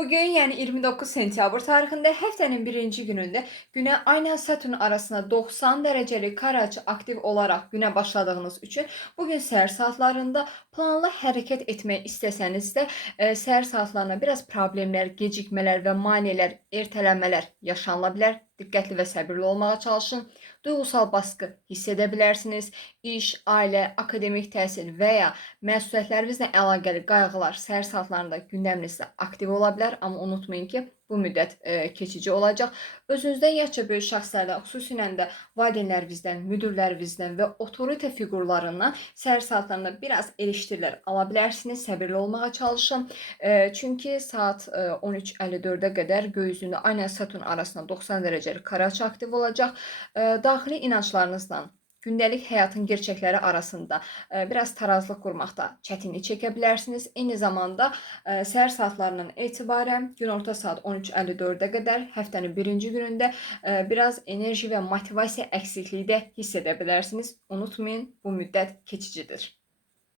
Bugün yani 29 sentyabr tarixində həftənin birinci günündə Günə Ayla Saturn arasında 90 dərəcəlik kare açı aktiv olaraq günə başladığınız üçün bugün səhər saatlarında planlı hərəkət etmək istəsəniz də səhər saatlarında biraz problemlər, gecikmələr və maneələr, ertələmələr yaşanıla bilər. Diqqətli və səbirli olmağa çalışın. Duyğusal baskı hiss edə bilərsiniz. İş, ailə, akademik təhsil və ya məsuliyyətlərinizlə əlaqəli qayğılar səhər saatlarında gündəminizdə aktiv ola bilər. Amma unutmayın ki, bu müddət keçici olacaq. Özünüzdən yaşca böyük şəxslərdən, xüsusilə də valideynlərinizdən, müdirlərinizdən və otorite fiqurlarından səhər saatlarında biraz eleştirilər ala bilərsiniz. Səbirli olmağa çalışın. Çünki saat 13:54-ə qədər göy üzündə Ayla Saturn arasında 90 dərəcəlik kare açı aktiv olacaq. Daxili inanclarınızla gündəlik həyatın gerçəkləri arasında biraz tarazlıq qurmaqda çətinlik çəkə bilərsiniz. Eyni zamanda səhər saatlarından etibarən günorta saat 13:54-ə qədər həftənin birinci günündə biraz enerji və motivasiya əksikliyi də hiss edə bilərsiniz. Unutmayın, bu müddət keçicidir.